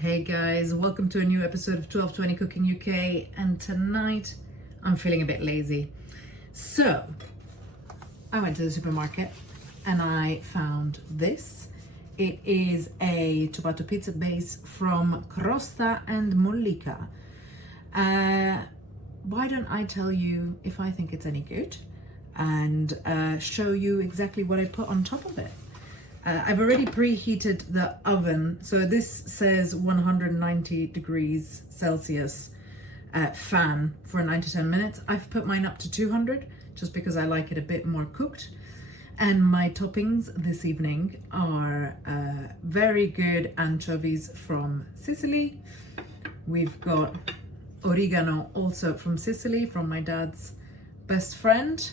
Hey guys, welcome to a new episode of 1220 Cooking UK, and tonight I'm feeling a bit lazy. So I went to the supermarket and I found this. It is a ciabatta pizza base from Crosta and Mollica. Why don't I tell you if I think it's any good and show you exactly what I put on top of it. I've already preheated the oven. So this says 190 degrees Celsius fan for 9 to 10 minutes. I've put mine up to 200 just because I like it a bit more cooked. And my toppings this evening are very good anchovies from Sicily. We've got oregano also from Sicily, from my dad's best friend.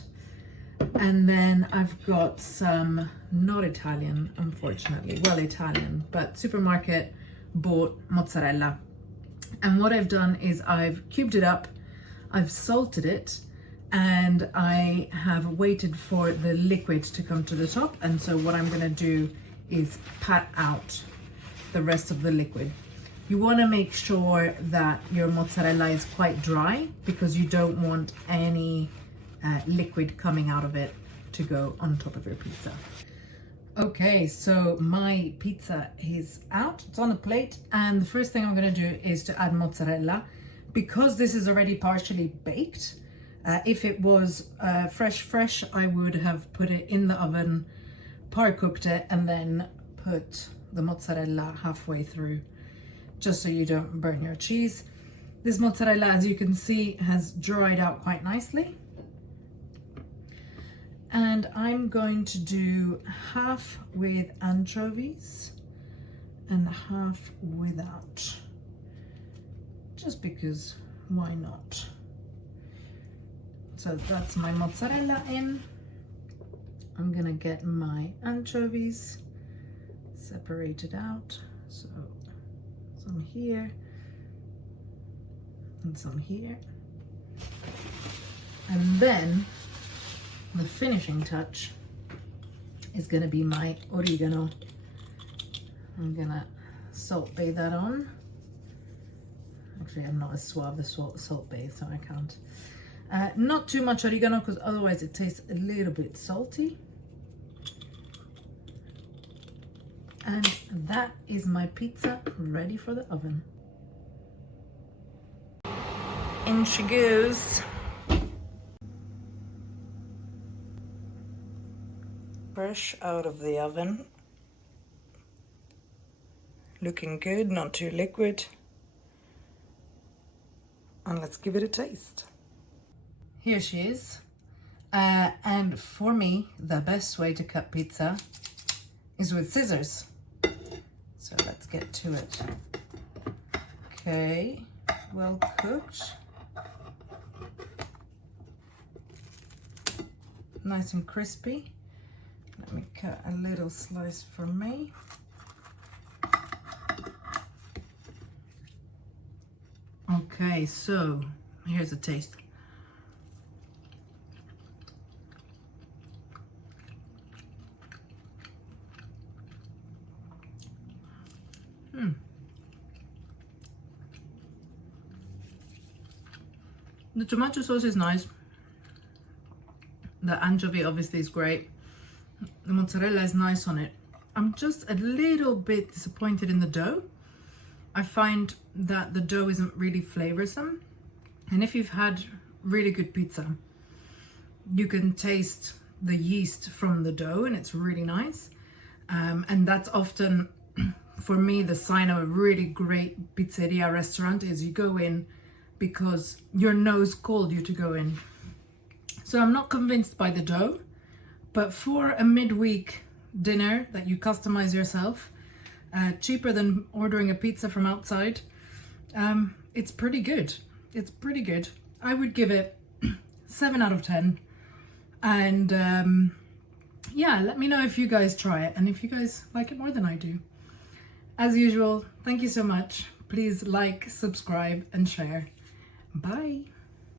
And then I've got some, not Italian, unfortunately, well, Italian, but supermarket bought mozzarella. And what I've done is I've cubed it up, I've salted it, and I have waited for the liquid to come to the top. And so what I'm gonna do is pat out the rest of the liquid. You wanna make sure that your mozzarella is quite dry because you don't want any liquid coming out of it to go on top of your pizza. Okay, so my pizza is out, it's on a plate, and the first thing I'm gonna do is to add mozzarella. Because this is already partially baked, if it was fresh, I would have put it in the oven, par cooked it, and then put the mozzarella halfway through, just so you don't burn your cheese. This mozzarella, as you can see, has dried out quite nicely. And I'm going to do half with anchovies and half without, just because why not? So that's my mozzarella in. I'm gonna get my anchovies separated out. So some here and some here. And then the finishing touch is gonna be my oregano. I'm gonna salt bathe that on. Actually, I'm not as suave as salt bathe, so I can't. Not too much oregano because otherwise it tastes a little bit salty. And that is my pizza ready for the oven. In she goes. Fresh out of the oven. Looking good, not too liquid. And let's give it a taste. Here she is. And for me, the best way to cut pizza is with scissors. So let's get to it. Okay, well cooked. Nice and crispy. Let me cut a little slice for me. Okay, so here's a taste. The tomato sauce is nice. The anchovy obviously is great. The mozzarella is nice on it. I'm just a little bit disappointed in the dough. I find that the dough isn't really flavorsome. And if you've had really good pizza, you can taste the yeast from the dough and it's really nice. And that's often, for me, the sign of a really great pizzeria restaurant is you go in because your nose called you to go in. So I'm not convinced by the dough. But for a midweek dinner that you customize yourself, cheaper than ordering a pizza from outside, it's pretty good. It's pretty good. I would give it 7 out of 10. And yeah, let me know if you guys try it and if you guys like it more than I do. As usual, thank you so much. Please like, subscribe, and share. Bye.